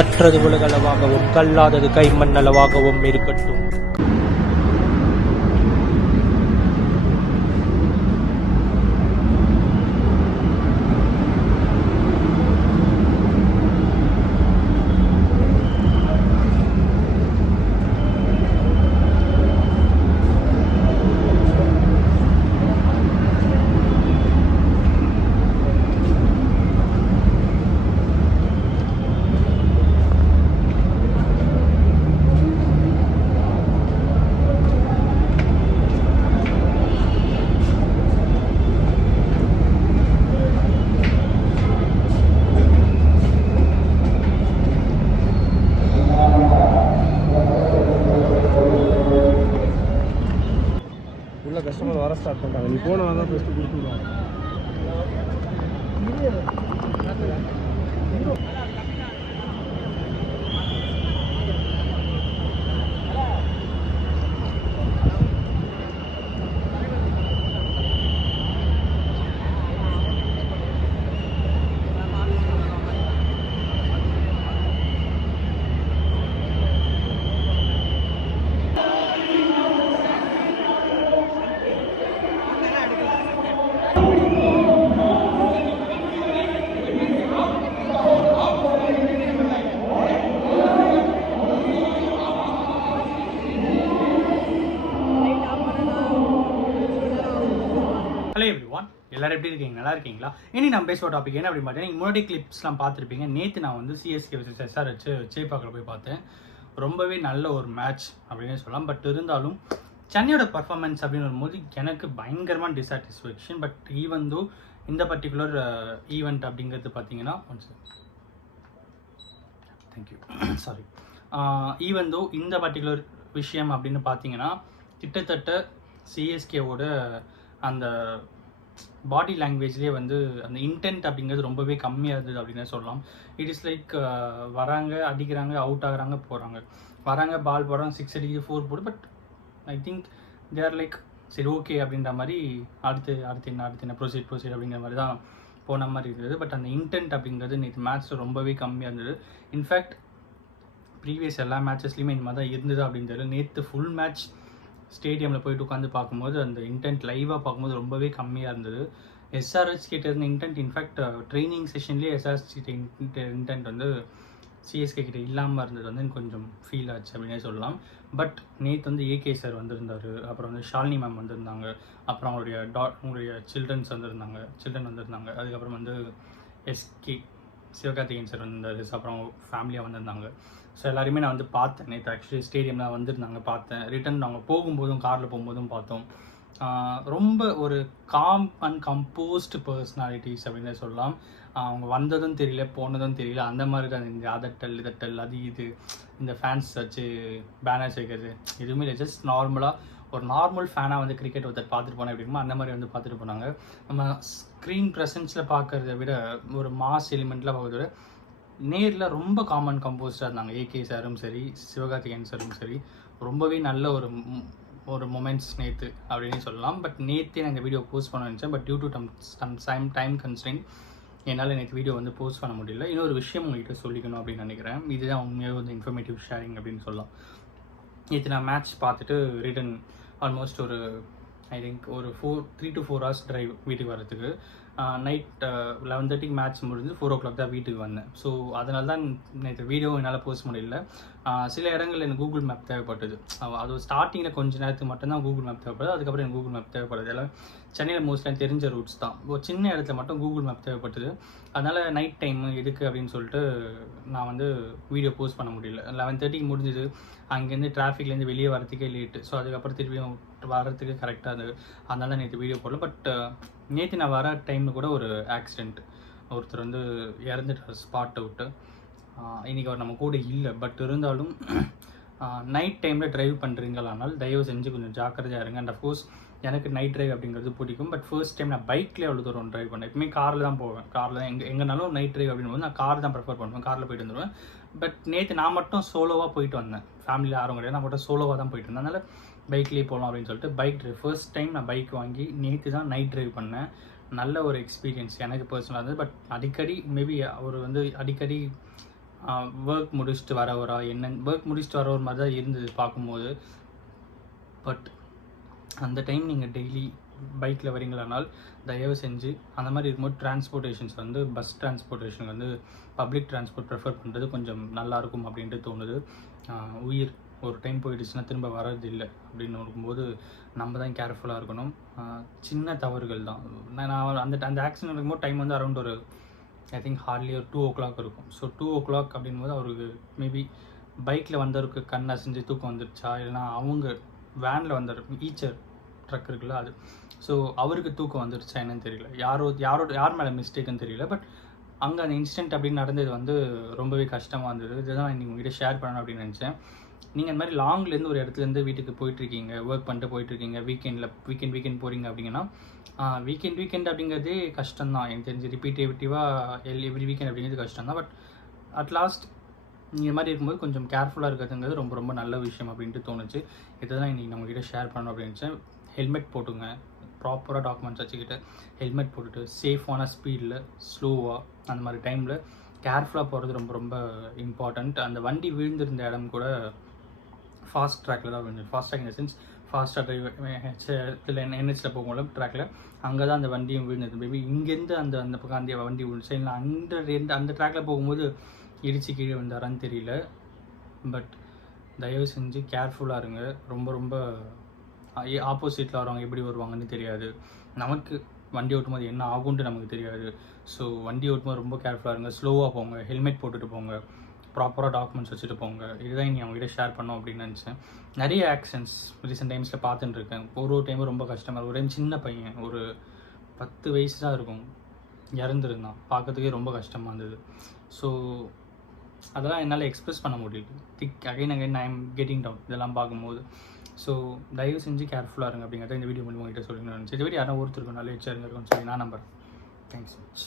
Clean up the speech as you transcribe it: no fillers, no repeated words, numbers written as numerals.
கற்றது உலகளவாகவும் கல்லாதது கைமண்ணளவாகவும் இருக்கட்டும். கஸ்டமர் வர ஸ்டார்ட் பண்ணுறாங்க. நீ போனால் தான் ஃபஸ்ட்டு கொடுத்துருவாங்க. ஹலோ எவ்ரிவான், எல்லாரும் எப்படி இருக்கீங்க? நல்லா இருக்கீங்களா? இனி நம்ம பேசுகிற டாபிக் என்ன அப்படின்னு பார்த்தீங்கன்னா, முன்னாடி கிளிப்ஸ்லாம் பார்த்துருப்பீங்க. நேற்று நான் வந்து சிஎஸ்கே வச்சு SRH சேப்பாக்கில் போய் பார்த்தேன். ரொம்பவே நல்ல ஒரு மேட்ச் அப்படின்னே சொல்லலாம். பட் இருந்தாலும் சென்னையோட பர்ஃபார்மன்ஸ் அப்படின்னு வரும்போது எனக்கு பயங்கரமான டிசாட்டிஸ்ஃபேக்ஷன். பட் ஈவன் தோ இந்த பர்டிகுலர் ஈவெண்ட் அப்படிங்கிறது பார்த்தீங்கன்னா தேங்க்யூ சாரி ஈவன் தோ இந்த பர்டிகுலர் விஷயம் அப்படின்னு பார்த்தீங்கன்னா கிட்டத்தட்ட சிஎஸ்கேவோட அந்த பாடி லாங்குவேஜ்லேயே வந்து அந்த இன்டென்ட் அப்படிங்கிறது ரொம்பவே கம்மியாக இருந்தது அப்படின்னு சொல்லலாம். இட் இஸ் லைக் வராங்க, அடிக்கிறாங்க, அவுட் ஆகுறாங்க, போகிறாங்க, வராங்க, பால் போடுறாங்க, 6 அடிக்குது, 4 போடு. But I think they are like சரி ஓகே அப்படின்ற மாதிரி அடுத்து என்ன ப்ரொசீட் அப்படிங்கிற மாதிரி தான் போன மாதிரி இருந்தது. பட் அந்த இன்டென்ட் அப்படிங்கிறது நேற்று மேட்ச்சில் ரொம்பவே கம்மியாக இருந்தது. இன்ஃபேக்ட் ப்ரீவியஸ் எல்லா மேட்சஸ்லையுமே இந்த மாதிரி தான் இருந்தது அப்படின்னு தெரியல. நேற்று ஃபுல் மேட்ச் ஸ்டேடியமில் போய்ட்டு உட்காந்து பார்க்கும்போது அந்த இன்டென்ட் லைவாக பார்க்கும்போது ரொம்பவே கம்மியாக இருந்தது. SRH கிட்ட இருந்த இன்டென்ட் இன்ஃபேக்ட் ட்ரைனிங் செஷன்லேயே SRH கிட்ட இன்டென்ட் வந்து சிஎஸ்கே கிட்ட இல்லாமல் இருந்தது வந்து கொஞ்சம் ஃபீல் ஆச்சு அப்படின்னே சொல்லலாம். பட் நேற்று வந்து AK சார் வந்திருந்தார், அப்புறம் வந்து ஷாலினி மேம் வந்திருந்தாங்க, அப்புறம் அவங்களுடைய சில்ட்ரன் வந்திருந்தாங்க, அதுக்கப்புறம் வந்து SK சிவகார்த்திகேயன் சார் வந்திருந்தார், அப்புறம் ஃபேமிலியாக வந்திருந்தாங்க. ஸோ எல்லாருமே நான் வந்து பார்த்தேன் நேற்று. ஆக்சுவலி ஸ்டேடியம்லாம் வந்திருந்தாங்க, பார்த்தேன். ரிட்டன் நாங்கள் போகும்போதும் காரில் போகும்போதும் பார்த்தோம். ரொம்ப ஒரு காம் அண்ட் கம்போஸ்டு பர்சனாலிட்டிஸ் அப்படின்னு சொல்லலாம். அவங்க வந்ததும் தெரியல, போனதும் தெரியல, அந்த மாதிரி தான். இந்த இதட்டல் அது இது இந்த ஃபேன்ஸ் வச்சு பேனர்ஸ் வைக்கிறது எதுவுமே இல்லை. ஜஸ்ட் நார்மலாக ஒரு நார்மல் ஃபேனாக வந்து கிரிக்கெட் ஒருத்தர் பார்த்துட்டு போனேன் அப்படின்னா அந்த மாதிரி வந்து பார்த்துட்டு போனாங்க. நம்ம ஸ்க்ரீன் ப்ரெசன்ஸில் பார்க்குறத விட ஒரு மாஸ் எலிமெண்ட்டில் பார்க்குறத விட நேரில் ரொம்ப காமன் கம்போஸ்டாக இருந்தாங்க. AK சாரும் சரி, சிவகார்த்திகேயன் சாரும் சரி, ரொம்பவே நல்ல ஒரு மொமெண்ட்ஸ் நேற்று அப்படின்னு சொல்லலாம். பட் நேற்றே நான் இந்த வீடியோ போஸ்ட் பண்ண நினச்சேன். But due to time constraint என்னால் நேற்று வீடியோ வந்து போஸ்ட் பண்ண முடியல. இன்னொரு விஷயம் உங்கள்கிட்ட சொல்லிக்கணும் அப்படின்னு நினைக்கிறேன். இதுதான் உண்மையாக வந்து இன்ஃபர்மேட்டிவ் ஷேரிங் அப்படின்னு சொல்லலாம். நேற்று நான் மேட்ச் பார்த்துட்டு ரிட்டன் ஆல்மோஸ்ட் ஒரு ஐ திங்க் ஒரு 3 to 4 hours ட்ரைவ் வீட்டுக்கு வரதுக்கு. நைட் 11:30 மேட்ச் முடிஞ்சு 4 o'clock தான் வீட்டுக்கு வந்தேன். ஸோ அதனால தான் நேற்று வீடியோ என்னால் போஸ்ட் முடியல. சில இடங்களில் எனக்கு கூகுள் மேப் தேவைப்பட்டது. அது ஸ்டார்டிங்கில் கொஞ்சம் நேரத்துக்கு மட்டும்தான் கூகுள் மேப் தேவைப்படுது. அதுக்கப்புறம் எனக்கு கூகுள் மேப் தேவைப்படுது. எல்லாம் சென்னையில் மோஸ்ட்லாம் தெரிஞ்ச ரூட்ஸ் தான். ஒரு சின்ன இடத்துல மட்டும் கூகுள் மேப் தேவைப்பட்டது. அதனால் நைட் டைம் எதுக்கு அப்படின்னு சொல்லிட்டு நான் வந்து வீடியோ போஸ்ட் பண்ண முடியல. 11:30 முடிஞ்சது. அங்கேருந்து டிராஃபிக்லேருந்து வெளியே வரத்துக்கே லேட்டு. ஸோ அதுக்கப்புறம் திருப்பியும் வரத்துக்கு கரெக்டாக இருந்தது. அதனால தான் நேற்று வீடியோ போடல. பட் நேற்று நான் வர டைமில் கூட ஒரு ஆக்சிடெண்ட், ஒருத்தர் வந்து இறந்துட்டார் ஸ்பாட் அவுட்டு. இன்றைக்கி அவர் நம்ம கூட இல்லை. பட் இருந்தாலும் நைட் டைமில் ட்ரைவ் பண்ணுறீங்களானால் தயவு செஞ்சு கொஞ்சம் ஜாக்கிரதையாக இருங்க. அண்ட் அஃப்கோர்ஸ் எனக்கு நைட் ட்ரைவ் அப்படிங்கிறது பிடிக்கும். பட் ஃபர்ஸ்ட் டைம் நான் பைக்கில் எவ்வளோ தூரம் ட்ரைவ் பண்ணேன். எப்பவுமே காரில் தான் போவேன். காரில் தான் எங்கேனாலும் நைட் ட்ரைவ் அப்படின்னு போது நான் கார் தான் ப்ரிஃபர் பண்ணுவேன். காரில் போயிட்டு வந்துடுவேன். பட் நேற்று நான் மட்டும் சோலோவாக போயிட்டு வந்தேன். ஃபேமிலியில் யாரும் கிடையாது, நான் மட்டும் சோலோவாக தான் போயிட்டு வந்தேன். அதனால் பைக்லேயே போகலாம் அப்படின்னு சொல்லிட்டு பைக் ட்ரைவ் ஃபர்ஸ்ட் டைம் நான் பைக் வாங்கி நேற்று தான் நைட் ட்ரைவ் பண்ணேன். நல்ல ஒரு எக்ஸ்பீரியன்ஸ் எனக்கு பர்சனலாக இருந்தது. பட் அடிக்கடி மேபி அவர் வந்து அடிக்கடி ஒர்க் முடிச்சுட்டு வரவரா என்ன ஒர்க் முடிச்சுட்டு வரவர் மாதிரி தான் இருந்தது பார்க்கும்போது. பட் அந்த டைம் நீங்கள் டெய்லி பைக்கில் வரீங்களானால் தயவு செஞ்சு அந்த மாதிரி இருக்கும்போது டிரான்ஸ்போர்ட்டேஷன்ஸ் வந்து பஸ் டிரான்ஸ்போர்ட்டேஷன் வந்து பப்ளிக் டிரான்ஸ்போர்ட் ப்ரிஃபர் பண்ணுறது கொஞ்சம் நல்லாயிருக்கும் அப்படின்ட்டு தோணுது. உயிர் ஒரு டைம் போயிடுச்சுன்னா திரும்ப வர்றது இல்லை அப்படின்னு இருக்கும்போது நம்ம தான் கேர்ஃபுல்லாக இருக்கணும். சின்ன தவறுகள் தான். நான் அந்த ஆக்சிடென்ட் இருக்கும்போது டைம் வந்து அரௌண்ட் ஒரு ஐ திங்க் ஹார்ட்லி ஒரு 2 o'clock இருக்கும். ஸோ 2 o'clock அப்படின்போது அவருக்கு மேபி பைக்கில் வந்தவருக்கு கண் அசைஞ்சு தூக்கம் வந்துருச்சா, இல்லைனா அவங்க வேனில் வந்தார் ஈச்சர் ட்ரக் இருக்குல்ல அது, ஸோ அவருக்கு தூக்கம் வந்துருச்சா என்னன்னு தெரியல. யார் மேலே மிஸ்டேக்குன்னு தெரியல. பட் அங்கே அந்த இன்சிடென்ட் அப்படின்னு நடந்தது வந்து ரொம்பவே கஷ்டமாக இருந்தது. இதுதான் நான் உங்ககிட்ட ஷேர் பண்ணணும் அப்படின்னு நினச்சேன். நீங்கள் இந்த மாதிரி லாங்லேருந்து ஒரு இடத்துலேருந்து வீட்டுக்கு போயிட்டுருக்கீங்க, ஒர்க் பண்ணிட்டு போயிட்டுருக்கீங்க, வீக்கெண்ட் போகிறீங்க அப்படிங்கன்னா வீக்கெண்ட் அப்படிங்கிறதே கஷ்டம்தான். எனக்கு தெரிஞ்சு ரிப்பீட்டேட்டிவாக எவ்ரி வீக்கெண்ட் அப்படிங்கிறது கஷ்டம் தான். பட் அட்லாஸ்ட் இந்த மாதிரி இருக்கும்போது கொஞ்சம் கேர்ஃபுல்லாக இருக்கிறதுங்கிறது ரொம்ப ரொம்ப நல்ல விஷயம் அப்படின்ட்டு தோணுச்சு. இதுதான் இன்றைக்கி நான் உங்ககிட்ட ஷேர் பண்ணணும் அப்படின்னு நினச்சேன். ஹெல்மெட் போட்டுங்க, ப்ராப்பராக டாக்குமெண்ட்ஸ் வச்சுக்கிட்டு ஹெல்மெட் போட்டுட்டு சேஃபான ஸ்பீடில் ஸ்லோவாக அந்த மாதிரி டைமில் கேர்ஃபுல்லாக போகிறது ரொம்ப ரொம்ப இம்பார்ட்டண்ட். அந்த வண்டி விழுந்திருந்த இடம் கூட ஃபாஸ்ட் ட்ராக்கில் தான் விழுந்து, ஃபாஸ்ட் ட்ராக் இந்த சென்ஸ் ஃபாஸ்ட்டாக டிரைவ் என்ஹெச்சில் போகும்போது ட்ராக்கில் அங்கே தான் அந்த வண்டியும் விழுந்தது. மேபி இங்கேருந்து அந்த பக்கம் அந்த வண்டி விழுந்துச்சு, இல்லை அந்த ட்ராக்கில் போகும்போது இடித்து கீழே விழுந்தாரான்னு தெரியல. பட் தயவு செஞ்சு கேர்ஃபுல்லாக இருங்க. ரொம்ப ரொம்ப ஆப்போசிட்டில் வரவங்க எப்படி வருவாங்கன்னு தெரியாது. நமக்கு வண்டி ஓட்டும்போது என்ன ஆகும்ன்ட்டு நமக்கு தெரியாது. ஸோ வண்டி ஓட்டும்போது ரொம்ப கேர்ஃபுல்லாக இருங்க. ஸ்லோவாக போங்க, ஹெல்மெட் போட்டுட்டு போங்க, ப்ராப்பராக டாக்குமெண்ட்ஸ் வச்சுட்டு போங்க. இதுதான் இங்கே அவங்ககிட்ட ஷேர் பண்ணோம் அப்படின்னு நினச்சேன். நிறைய ஆக்சிடென்ட்ஸ் ரீசெண்ட் டைம்ஸில் பார்த்துட்டு இருக்கேன். ஒரு டைமும் ரொம்ப கஷ்டமாக. ஒரு டைம் சின்ன பையன் ஒரு 10 வயசு தான் இருக்கும், இறந்துருந்தான். பார்க்கறதுக்கே ரொம்ப கஷ்டமாக இருந்தது. ஸோ அதெல்லாம் என்னால் எக்ஸ்ப்ரெஸ் பண்ண முடியல. Again I am getting down இதெல்லாம் பார்க்கும்போது. ஸோ தயவு செஞ்சு கேர்ஃபுல்லாக இருங்க அப்படிங்கிறத இந்த வீடியோ மூலமாக உங்கள்கிட்ட சொல்லணும்னு நினச்சி. இந்த வீடியோ யாரும் ஒருத்தருக்கும் நல்ல வச்சாருங்க இருக்கும்னு சொல்லி நான் நம்புறேன். Thanks so much.